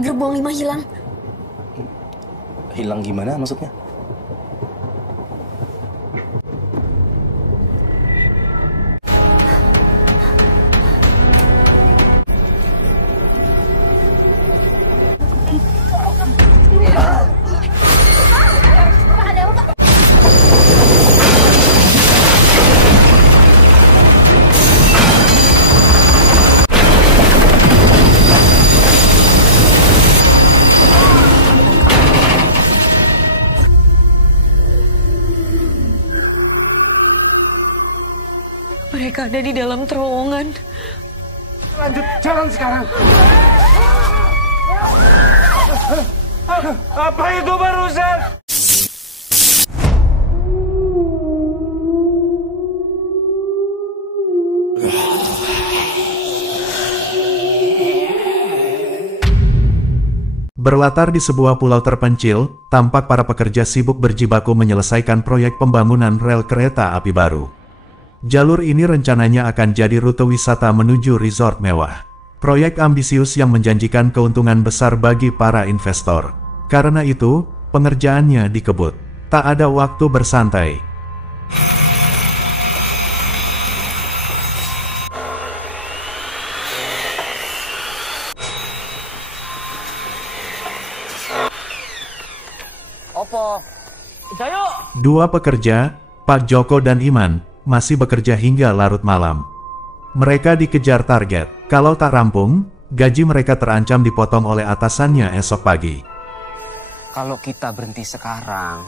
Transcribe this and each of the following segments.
Gerbong 5 hilang. Hilang gimana maksudnya? Mereka ada di dalam terowongan. Lanjut jalan sekarang. Apa itu barusan? Berlatar di sebuah pulau terpencil, tampak para pekerja sibuk berjibaku menyelesaikan proyek pembangunan rel kereta api baru. Jalur ini rencananya akan jadi rute wisata menuju resort mewah. Proyek ambisius yang menjanjikan keuntungan besar bagi para investor. Karena itu, pengerjaannya dikebut. Tak ada waktu bersantai. Opo? Jayo. Dua pekerja, Pak Joko dan Iman, masih bekerja hingga larut malam. Mereka dikejar target. Kalau tak rampung, gaji mereka terancam dipotong oleh atasannya esok pagi. Kalau kita berhenti sekarang,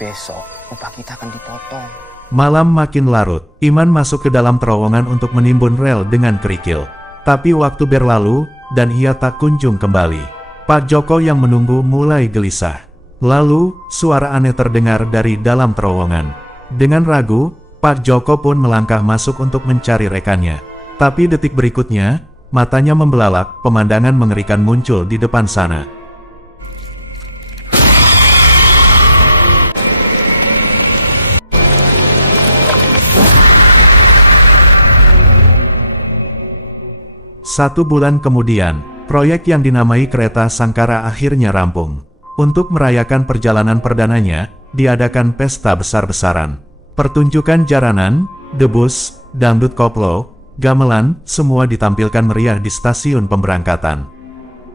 besok upah kita akan dipotong. Malam makin larut. Iman masuk ke dalam terowongan untuk menimbun rel dengan kerikil. Tapi waktu berlalu, dan ia tak kunjung kembali. Pak Joko yang menunggu mulai gelisah. Lalu, suara aneh terdengar dari dalam terowongan. Dengan ragu, Pak Joko pun melangkah masuk untuk mencari rekannya. Tapi detik berikutnya, matanya membelalak, pemandangan mengerikan muncul di depan sana. Satu bulan kemudian, proyek yang dinamai Kereta Sangkara akhirnya rampung. Untuk merayakan perjalanan perdananya, diadakan pesta besar-besaran. Pertunjukan jaranan, debus, dangdut koplo, gamelan, semua ditampilkan meriah di stasiun pemberangkatan.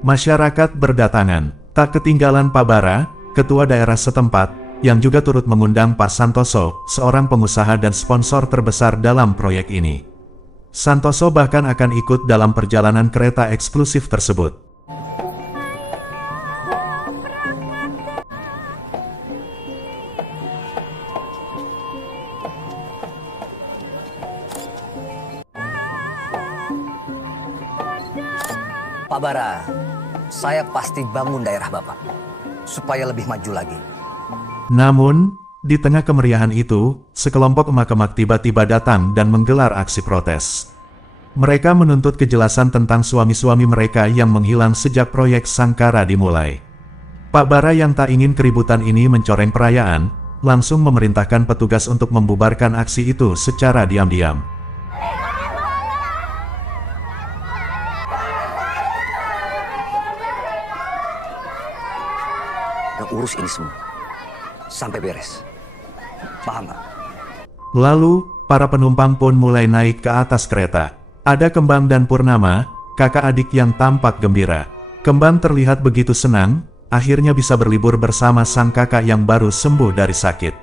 Masyarakat berdatangan, tak ketinggalan Pak Bara, ketua daerah setempat, yang juga turut mengundang Pak Santoso, seorang pengusaha dan sponsor terbesar dalam proyek ini. Santoso bahkan akan ikut dalam perjalanan kereta eksklusif tersebut. Pak Bara, saya pasti bangun daerah Bapak, supaya lebih maju lagi. Namun, di tengah kemeriahan itu, sekelompok emak-emak tiba-tiba datang dan menggelar aksi protes. Mereka menuntut kejelasan tentang suami-suami mereka yang menghilang sejak proyek Sangkara dimulai. Pak Bara yang tak ingin keributan ini mencoreng perayaan, langsung memerintahkan petugas untuk membubarkan aksi itu secara diam-diam. Dan urus ini semua, sampai beres. Paham nggak? Lalu, para penumpang pun mulai naik ke atas kereta. Ada Kembang dan Purnama, kakak adik yang tampak gembira. Kembang terlihat begitu senang, akhirnya bisa berlibur bersama sang kakak yang baru sembuh dari sakit.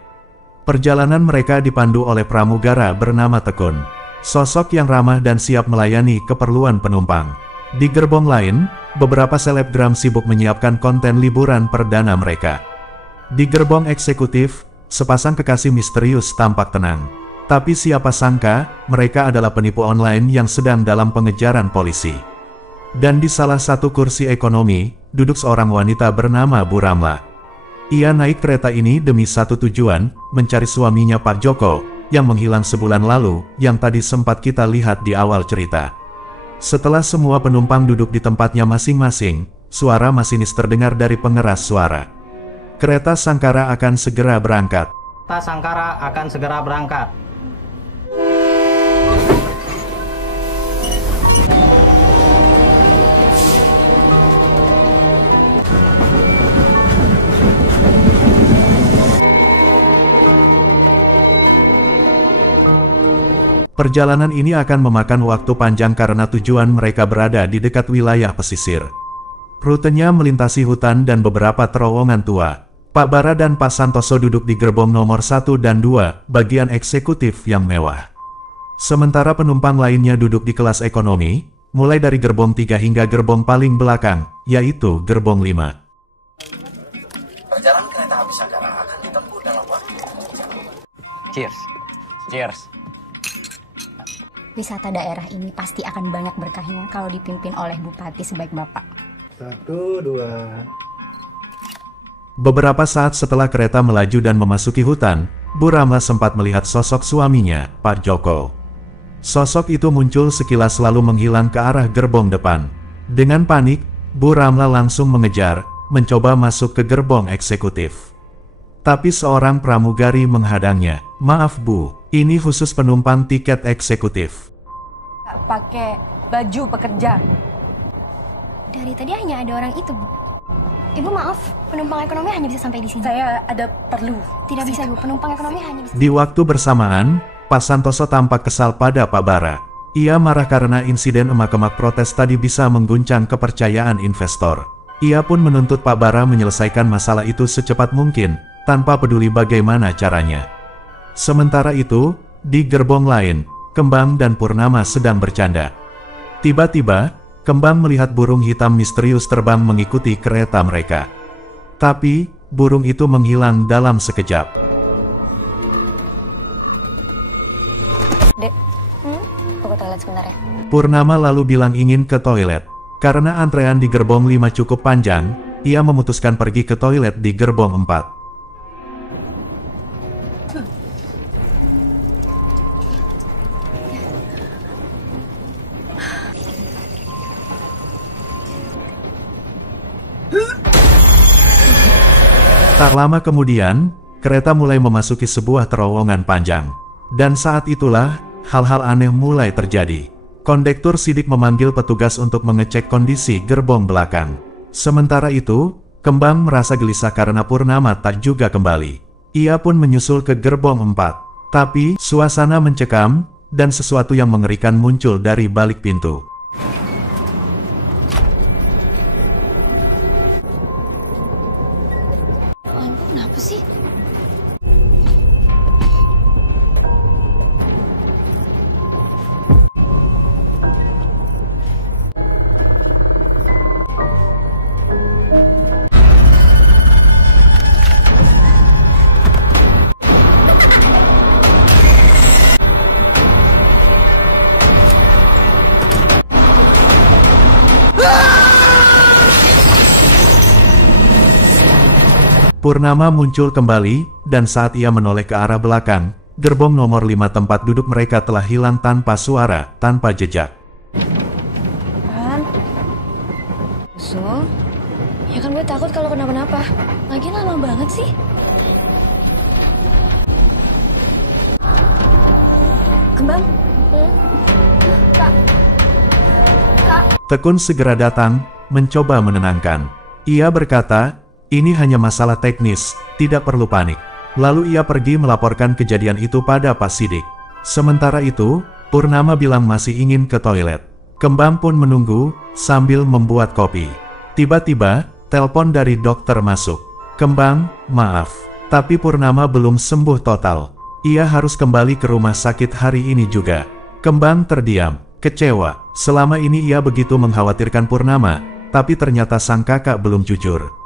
Perjalanan mereka dipandu oleh pramugara bernama Tekun. Sosok yang ramah dan siap melayani keperluan penumpang. Di gerbong lain, beberapa selebgram sibuk menyiapkan konten liburan perdana mereka. Di gerbong eksekutif, sepasang kekasih misterius tampak tenang. Tapi siapa sangka, mereka adalah penipu online yang sedang dalam pengejaran polisi. Dan di salah satu kursi ekonomi, duduk seorang wanita bernama Bu Ramla. Ia naik kereta ini demi satu tujuan, mencari suaminya Pak Joko, yang menghilang sebulan lalu, yang tadi sempat kita lihat di awal cerita. Setelah semua penumpang duduk di tempatnya masing-masing, suara masinis terdengar dari pengeras suara. Kereta Sangkara akan segera berangkat. Kereta Sangkara akan segera berangkat. Perjalanan ini akan memakan waktu panjang karena tujuan mereka berada di dekat wilayah pesisir. Rutenya melintasi hutan dan beberapa terowongan tua. Pak Bara dan Pak Santoso duduk di gerbong nomor 1 dan 2, bagian eksekutif yang mewah. Sementara penumpang lainnya duduk di kelas ekonomi, mulai dari gerbong 3 hingga gerbong paling belakang, yaitu gerbong 5. Perjalanan kereta api Sankara akan ditempuh dalam waktu 2 jam. Cheers. Cheers. Wisata daerah ini pasti akan banyak berkahnya kalau dipimpin oleh bupati sebaik Bapak. 1, 2. Beberapa saat setelah kereta melaju dan memasuki hutan, Bu Ramla sempat melihat sosok suaminya, Pak Joko. Sosok itu muncul sekilas lalu menghilang ke arah gerbong depan. Dengan panik, Bu Ramla langsung mengejar, mencoba masuk ke gerbong eksekutif. Tapi seorang pramugari menghadangnya. "Maaf Bu, ini khusus penumpang tiket eksekutif." Pakai baju pekerja. Dari tadi hanya ada orang itu, Bu. Ibu maaf, penumpang ekonomi hanya bisa sampai di sini. Saya ada perlu. Tidak bisa, Bu. Penumpang ekonomi hanya bisa. Di waktu bersamaan, Pak Santoso tampak kesal pada Pak Bara. Ia marah karena insiden emak-emak protes tadi bisa mengguncang kepercayaan investor. Ia pun menuntut Pak Bara menyelesaikan masalah itu secepat mungkin, tanpa peduli bagaimana caranya. Sementara itu, di gerbong lain, Kembang dan Purnama sedang bercanda. Tiba-tiba, Kembang melihat burung hitam misterius terbang mengikuti kereta mereka. Tapi, burung itu menghilang dalam sekejap. Dek, aku ke toilet sebentar ya. Purnama lalu bilang ingin ke toilet. Karena antrean di gerbong 5 cukup panjang, ia memutuskan pergi ke toilet di gerbong 4. Tak lama kemudian, kereta mulai memasuki sebuah terowongan panjang. Dan saat itulah, hal-hal aneh mulai terjadi. Kondektur sidik memanggil petugas untuk mengecek kondisi gerbong belakang. Sementara itu, Kembang merasa gelisah karena Purnama tak juga kembali. Ia pun menyusul ke gerbong 4. Tapi, suasana mencekam, dan sesuatu yang mengerikan muncul dari balik pintu. Kenapa sih? Purnama muncul kembali, dan saat ia menoleh ke arah belakang, gerbong nomor 5 tempat duduk mereka telah hilang tanpa suara, tanpa jejak. So, ya kan gue takut kalau kenapa-napa. Lagian lama banget sih. Kembang? Kak? Tekun segera datang, mencoba menenangkan. Ia berkata, "Ini hanya masalah teknis, tidak perlu panik." Lalu ia pergi melaporkan kejadian itu pada Pak Sidik. Sementara itu, Purnama bilang masih ingin ke toilet. Kembang pun menunggu, sambil membuat kopi. Tiba-tiba, telepon dari dokter masuk. "Kembang, maaf, tapi Purnama belum sembuh total. Ia harus kembali ke rumah sakit hari ini juga." Kembang terdiam, kecewa. Selama ini ia begitu mengkhawatirkan Purnama, tapi ternyata sang kakak belum jujur.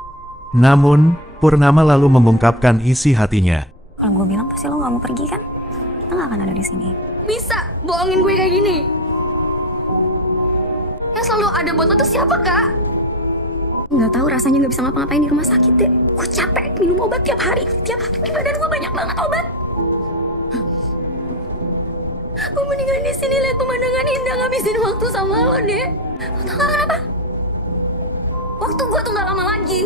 Namun, Purnama lalu mengungkapkan isi hatinya. Kalau gue bilang pasti lo gak mau pergi kan? Kita gak akan ada di sini. Bisa bohongin gue kayak gini? Yang selalu ada buat lo tuh siapa, Kak? Nggak tahu, rasanya nggak bisa ngapa-ngapain di rumah sakit deh. Gue capek minum obat tiap hari. Tiap hari di badan gue banyak banget obat. Gue mendingan di sini lihat pemandangan indah, ngabisin waktu sama lo deh. Lo tau gak kenapa? Waktu gue tuh gak lama lagi.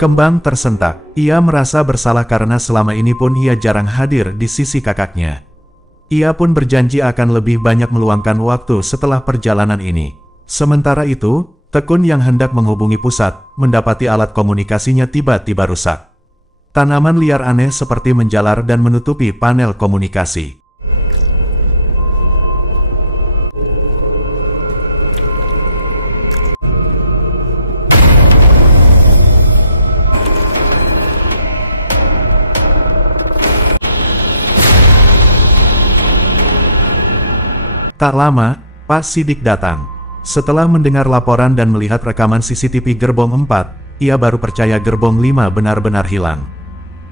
Kembang tersentak. Ia merasa bersalah karena selama ini pun ia jarang hadir di sisi kakaknya. Ia pun berjanji akan lebih banyak meluangkan waktu setelah perjalanan ini. Sementara itu, Tekun yang hendak menghubungi pusat, mendapati alat komunikasinya tiba-tiba rusak. Tanaman liar aneh seperti menjalar dan menutupi panel komunikasi. Tak lama, Pak Sidik datang. Setelah mendengar laporan dan melihat rekaman CCTV gerbong 4, ia baru percaya gerbong 5 benar-benar hilang.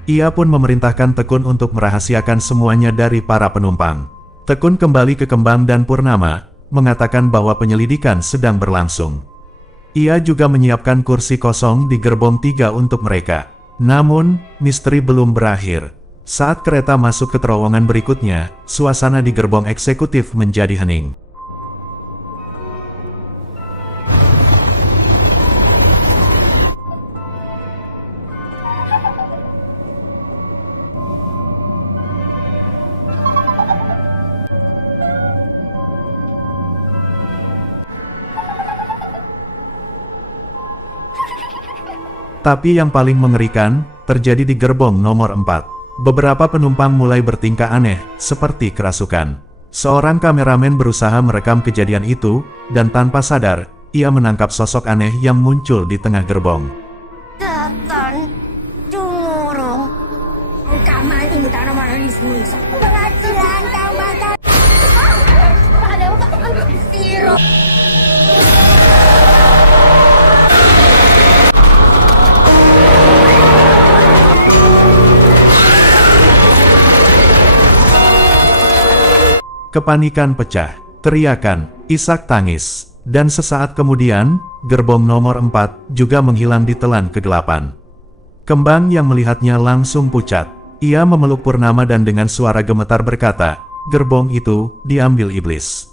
Ia pun memerintahkan Tekun untuk merahasiakan semuanya dari para penumpang. Tekun kembali ke Kembang dan Purnama, mengatakan bahwa penyelidikan sedang berlangsung. Ia juga menyiapkan kursi kosong di gerbong 3 untuk mereka. Namun, misteri belum berakhir. Saat kereta masuk ke terowongan berikutnya, suasana di gerbong eksekutif menjadi hening. Tapi yang paling mengerikan, terjadi di gerbong nomor 4. Beberapa penumpang mulai bertingkah aneh, seperti kerasukan. Seorang kameramen berusaha merekam kejadian itu, dan tanpa sadar, ia menangkap sosok aneh yang muncul di tengah gerbong. Setan, cungurung, rekaman ini tanaman di sini. Penghasilan tambahkan. Ada sirup. Kepanikan pecah, teriakan, isak tangis, dan sesaat kemudian, gerbong nomor 4 juga menghilang ditelan kegelapan. Kembang yang melihatnya langsung pucat. Ia memeluk Purnama dan dengan suara gemetar berkata, gerbong itu diambil iblis.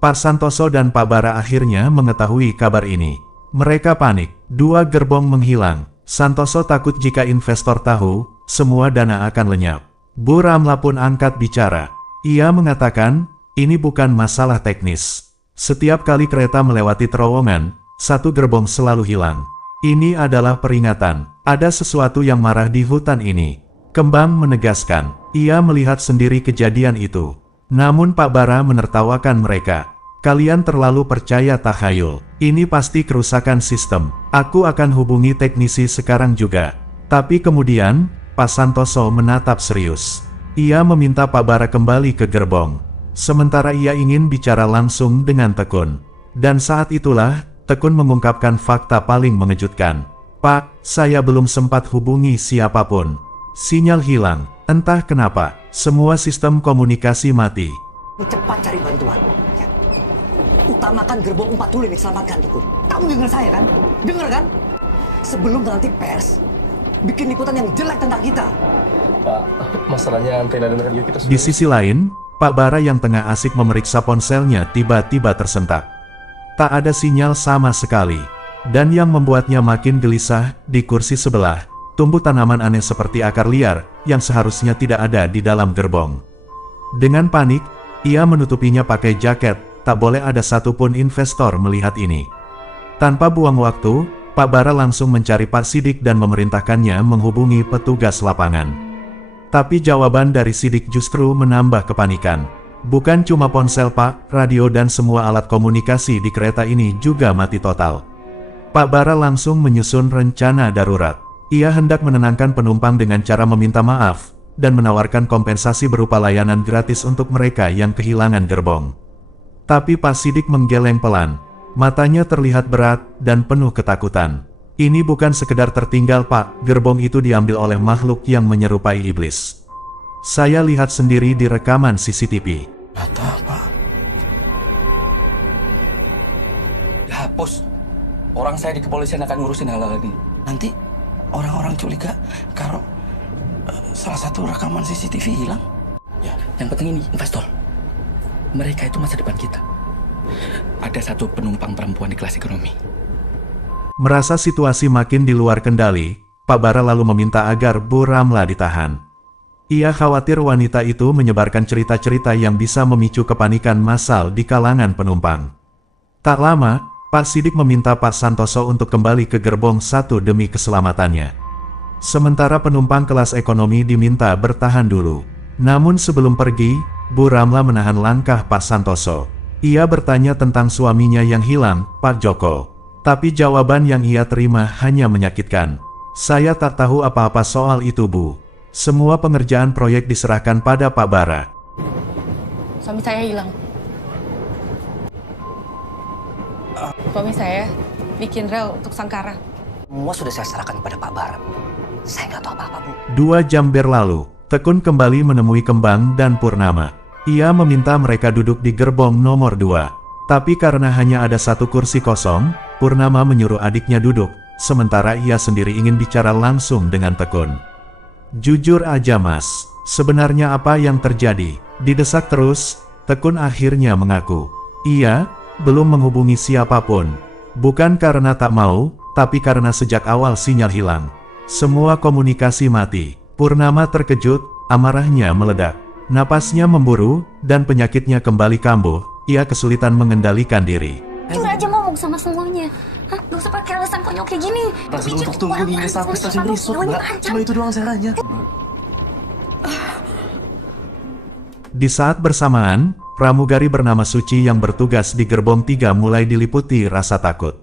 Pak Santoso dan Pak Bara akhirnya mengetahui kabar ini. Mereka panik, 2 gerbong menghilang. Santoso takut jika investor tahu, semua dana akan lenyap. Bu Ramla pun angkat bicara. Ia mengatakan, ini bukan masalah teknis. Setiap kali kereta melewati terowongan, 1 gerbong selalu hilang. Ini adalah peringatan, ada sesuatu yang marah di hutan ini. Kembang menegaskan, ia melihat sendiri kejadian itu. Namun Pak Bara menertawakan mereka. Kalian terlalu percaya takhayul. Ini pasti kerusakan sistem. Aku akan hubungi teknisi sekarang juga. Tapi kemudian, Pak Santoso menatap serius. Ia meminta Pak Bara kembali ke gerbong. Sementara ia ingin bicara langsung dengan Tekun. Dan saat itulah, Tekun mengungkapkan fakta paling mengejutkan. Pak, saya belum sempat hubungi siapapun. Sinyal hilang, entah kenapa, semua sistem komunikasi mati. Cepat cari bantuan. Ya. Utamakan gerbong 4 dulu yang diselamatkan, Tekun. Kamu dengar saya kan? Dengar kan? Sebelum nanti pers bikin liputan yang jelek tentang kita. Pak, masalahnya antena dan radio kita sudah... Di sisi lain, Pak Bara yang tengah asik memeriksa ponselnya tiba-tiba tersentak. Tak ada sinyal sama sekali. Dan yang membuatnya makin gelisah, di kursi sebelah, tumbuh tanaman aneh seperti akar liar, yang seharusnya tidak ada di dalam gerbong. Dengan panik, ia menutupinya pakai jaket, tak boleh ada satupun investor melihat ini. Tanpa buang waktu, Pak Bara langsung mencari Pak Sidik dan memerintahkannya menghubungi petugas lapangan. Tapi jawaban dari Sidik justru menambah kepanikan. Bukan cuma ponsel Pak, radio dan semua alat komunikasi di kereta ini juga mati total. Pak Bara langsung menyusun rencana darurat. Ia hendak menenangkan penumpang dengan cara meminta maaf, dan menawarkan kompensasi berupa layanan gratis untuk mereka yang kehilangan gerbong. Tapi Pak Sidik menggeleng pelan. Matanya terlihat berat dan penuh ketakutan. Ini bukan sekedar tertinggal Pak, gerbong itu diambil oleh makhluk yang menyerupai iblis. Saya lihat sendiri di rekaman CCTV. Kata Pak. Dihapus. Orang saya di kepolisian akan ngurusin hal-hal ini. Nanti orang-orang curiga kalau salah satu rekaman CCTV hilang. Ya, yang penting ini investor. Mereka itu masa depan kita. Ada 1 penumpang perempuan di kelas ekonomi. Merasa situasi makin di luar kendali, Pak Bara lalu meminta agar Bu Ramla ditahan. Ia khawatir wanita itu menyebarkan cerita-cerita yang bisa memicu kepanikan massal di kalangan penumpang. Tak lama, Pak Sidik meminta Pak Santoso untuk kembali ke gerbong 1 demi keselamatannya. Sementara penumpang kelas ekonomi diminta bertahan dulu. Namun sebelum pergi, Bu Ramla menahan langkah Pak Santoso. Ia bertanya tentang suaminya yang hilang, Pak Joko. Tapi jawaban yang ia terima hanya menyakitkan. Saya tak tahu apa-apa soal itu, Bu. Semua pengerjaan proyek diserahkan pada Pak Bara. Suami saya hilang. Suami saya bikin rel untuk Sangkara. Semua sudah saya serahkan kepada Pak Bara. Saya nggak tahu apa-apa, Bu. 2 jam berlalu, Tekun kembali menemui Kembang dan Purnama. Ia meminta mereka duduk di gerbong nomor 2. Tapi karena hanya ada 1 kursi kosong, Purnama menyuruh adiknya duduk, sementara ia sendiri ingin bicara langsung dengan Tekun. Jujur aja mas, sebenarnya apa yang terjadi? Didesak terus, Tekun akhirnya mengaku. Ia belum menghubungi siapapun. Bukan karena tak mau, tapi karena sejak awal sinyal hilang. Semua komunikasi mati. Purnama terkejut, amarahnya meledak. Napasnya memburu, dan penyakitnya kembali kambuh. Ia kesulitan mengendalikan diri. Jujur aja ngomong sama semuanya. Hah? Gak usah pakai alasan konyol kayak gini. Stasiun untuk tunggu hingga sampai stasiun resort, Mbak. Cuma itu doang caranya. Di saat bersamaan, pramugari bernama Suci yang bertugas di gerbong 3 mulai diliputi rasa takut.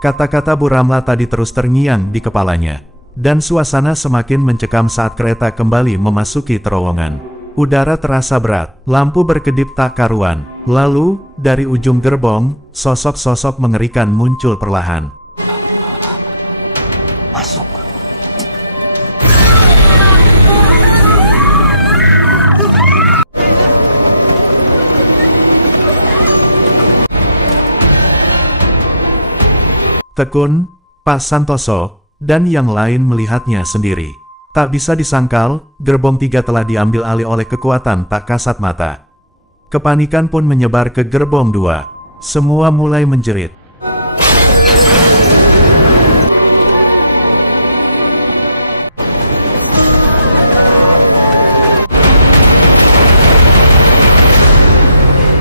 Kata-kata Bu Ramla tadi terus terngiang di kepalanya. Dan suasana semakin mencekam saat kereta kembali memasuki terowongan. Udara terasa berat, lampu berkedip tak karuan. Lalu, dari ujung gerbong, sosok-sosok mengerikan muncul perlahan. Masuk. Tekun, Pak Santoso, dan yang lain melihatnya sendiri. Tak bisa disangkal, gerbong 3 telah diambil alih oleh kekuatan tak kasat mata. Kepanikan pun menyebar ke gerbong 2. Semua mulai menjerit.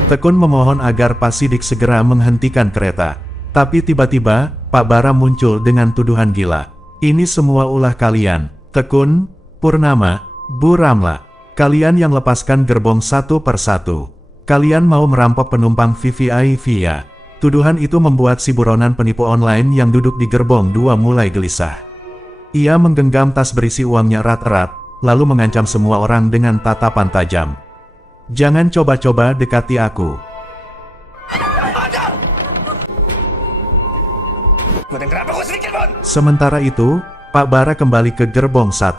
Tekun memohon agar Pak Sidik segera menghentikan kereta. Tapi tiba-tiba, Pak Bara muncul dengan tuduhan gila. Ini semua ulah kalian, Tekun, Purnama, Bu Ramla. Kalian yang lepaskan gerbong 1 per 1. Kalian mau merampok penumpang VVIP ya. Tuduhan itu membuat si buronan penipu online yang duduk di gerbong 2 mulai gelisah. Ia menggenggam tas berisi uangnya erat-erat, lalu mengancam semua orang dengan tatapan tajam. Jangan coba-coba dekati aku. Sementara itu, Pak Bara kembali ke gerbong 1.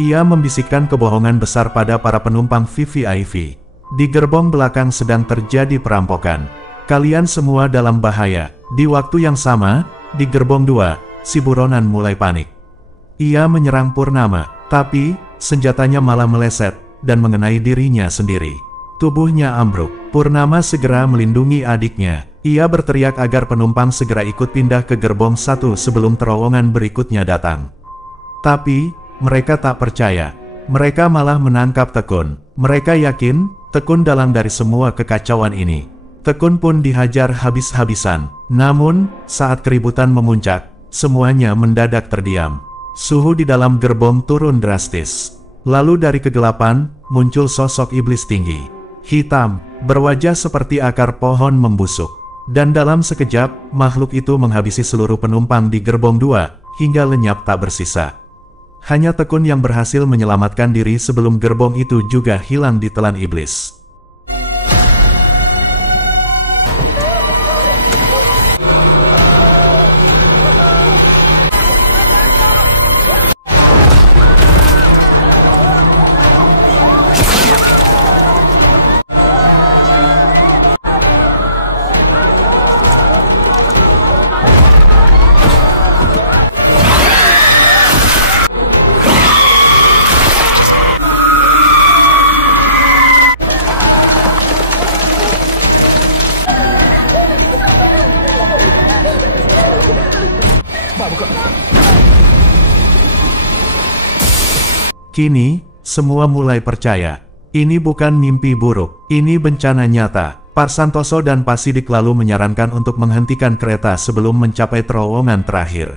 Ia membisikkan kebohongan besar pada para penumpang VVIP. Di gerbong belakang sedang terjadi perampokan. Kalian semua dalam bahaya. Di waktu yang sama, di gerbong 2, si buronan mulai panik. Ia menyerang Purnama, tapi senjatanya malah meleset dan mengenai dirinya sendiri. Tubuhnya ambruk. Purnama segera melindungi adiknya. Ia berteriak agar penumpang segera ikut pindah ke gerbong 1 sebelum terowongan berikutnya datang. Tapi, mereka tak percaya. Mereka malah menangkap Tekun. Mereka yakin, Tekun dalang dari semua kekacauan ini. Tekun pun dihajar habis-habisan. Namun, saat keributan memuncak, semuanya mendadak terdiam. Suhu di dalam gerbong turun drastis. Lalu dari kegelapan, muncul sosok iblis tinggi. Hitam, berwajah seperti akar pohon membusuk. Dan dalam sekejap, makhluk itu menghabisi seluruh penumpang di gerbong 2, hingga lenyap tak bersisa. Hanya Tekun yang berhasil menyelamatkan diri sebelum gerbong itu juga hilang ditelan iblis. Kini, semua mulai percaya. Ini bukan mimpi buruk, ini bencana nyata. Pak Santoso dan Pak Sidik lalu menyarankan untuk menghentikan kereta sebelum mencapai terowongan terakhir.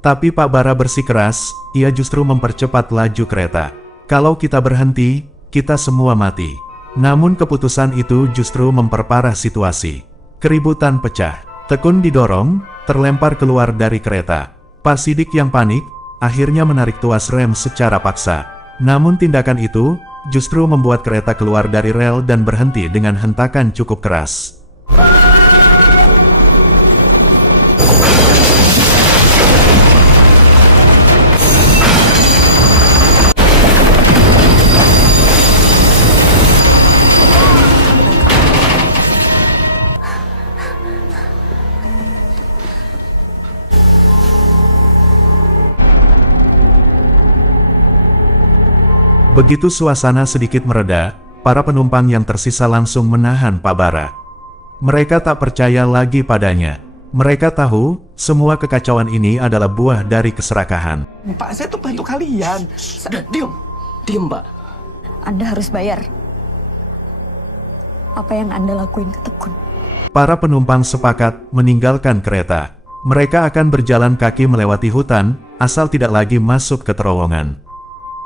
Tapi Pak Bara bersikeras, ia justru mempercepat laju kereta. Kalau kita berhenti, kita semua mati. Namun keputusan itu justru memperparah situasi. Keributan pecah. Tekun didorong, terlempar keluar dari kereta. Pak Sidik yang panik, akhirnya menarik tuas rem secara paksa. Namun tindakan itu, justru membuat kereta keluar dari rel dan berhenti dengan hentakan cukup keras. Begitu suasana sedikit mereda, para penumpang yang tersisa langsung menahan Pak Bara. Mereka tak percaya lagi padanya. Mereka tahu, semua kekacauan ini adalah buah dari keserakahan. Pak, saya tuh bantu kalian. Diam, Mbak. Anda harus bayar apa yang Anda lakuin ke Tekun. Para penumpang sepakat meninggalkan kereta. Mereka akan berjalan kaki melewati hutan, asal tidak lagi masuk ke terowongan.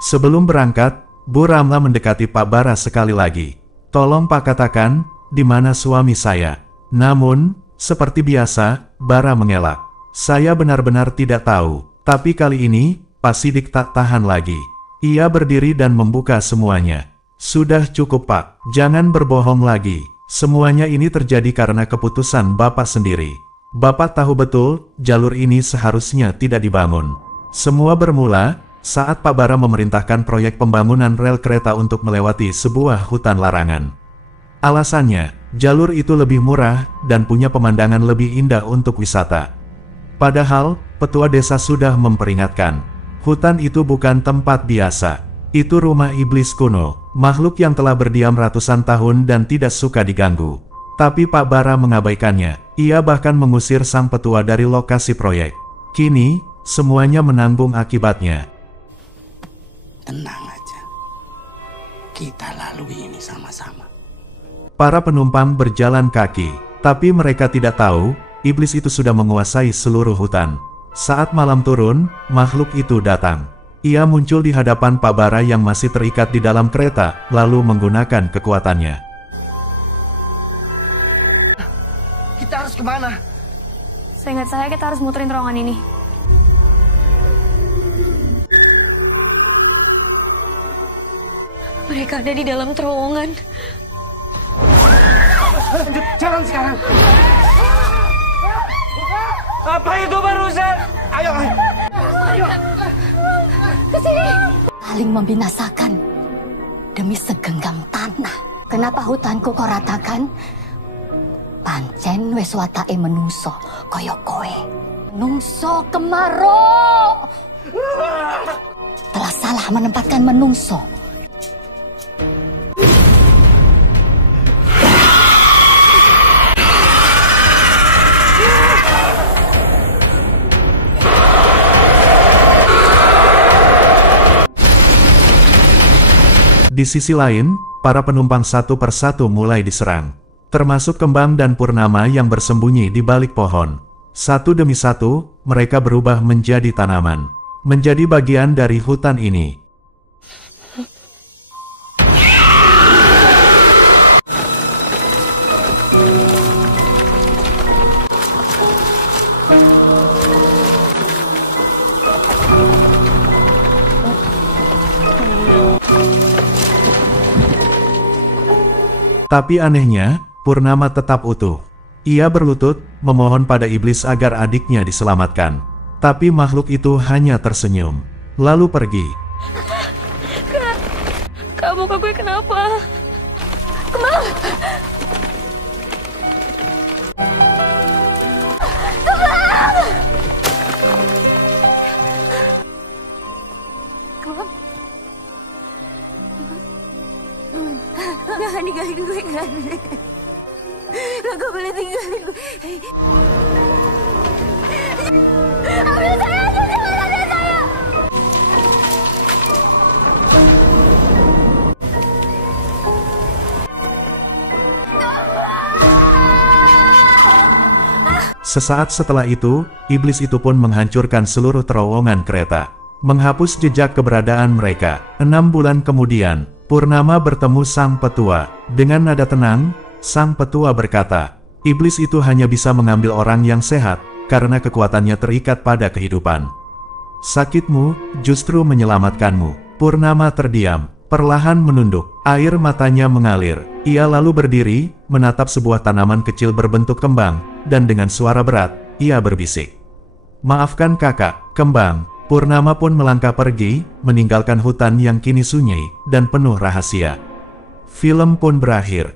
Sebelum berangkat, Bu Ramla mendekati Pak Bara sekali lagi. "Tolong Pak katakan, di mana suami saya?" Namun, seperti biasa, Bara mengelak. "Saya benar-benar tidak tahu." Tapi kali ini, Pak Sidik tak tahan lagi. Ia berdiri dan membuka semuanya. "Sudah cukup Pak, jangan berbohong lagi. Semuanya ini terjadi karena keputusan Bapak sendiri. Bapak tahu betul, jalur ini seharusnya tidak dibangun. Semua bermula saat Pak Bara memerintahkan proyek pembangunan rel kereta untuk melewati sebuah hutan larangan. Alasannya, jalur itu lebih murah dan punya pemandangan lebih indah untuk wisata. Padahal, petua desa sudah memperingatkan, hutan itu bukan tempat biasa. Itu rumah iblis kuno, makhluk yang telah berdiam ratusan tahun dan tidak suka diganggu. Tapi Pak Bara mengabaikannya. Ia bahkan mengusir sang petua dari lokasi proyek. Kini, semuanya menanggung akibatnya. Tenang aja. Kita lalui ini sama-sama. Para penumpang berjalan kaki, tapi mereka tidak tahu, iblis itu sudah menguasai seluruh hutan. Saat malam turun, makhluk itu datang. Ia muncul di hadapan Pak Bara yang masih terikat di dalam kereta, lalu menggunakan kekuatannya. Kita harus kemana? Seingat saya kita harus muterin terowongan ini. Mereka ada di dalam terowongan. Lanjut jalan sekarang. Apa itu barusan? Ayo. Kesini. Paling membinasakan demi segenggam tanah. Kenapa hutanku kau ratakan? Pancen wis watake menungso kaya kowe. Menungso kemaro. Telah salah menempatkan menungso. Di sisi lain, para penumpang satu persatu mulai diserang. Termasuk Kembang dan Purnama yang bersembunyi di balik pohon. Satu demi satu, mereka berubah menjadi tanaman. Menjadi bagian dari hutan ini. Tapi anehnya, Purnama tetap utuh. Ia berlutut, memohon pada iblis agar adiknya diselamatkan. Tapi makhluk itu hanya tersenyum, lalu pergi. Kak, muka gue kenapa? Kembang! Kembang! Jangan ninggalin gue kan. Gak boleh tinggalin gue. Ambil saya, jangan ambil saya. Sesaat setelah itu, iblis itu pun menghancurkan seluruh terowongan kereta. Menghapus jejak keberadaan mereka. 6 bulan kemudian, Purnama bertemu sang petua. Dengan nada tenang, sang petua berkata, iblis itu hanya bisa mengambil orang yang sehat, karena kekuatannya terikat pada kehidupan. Sakitmu justru menyelamatkanmu. Purnama terdiam, perlahan menunduk, air matanya mengalir. Ia lalu berdiri, menatap sebuah tanaman kecil berbentuk kembang, dan dengan suara berat, ia berbisik. Maafkan kakak, Kembang. Purnama pun melangkah pergi, meninggalkan hutan yang kini sunyi dan penuh rahasia. Film pun berakhir.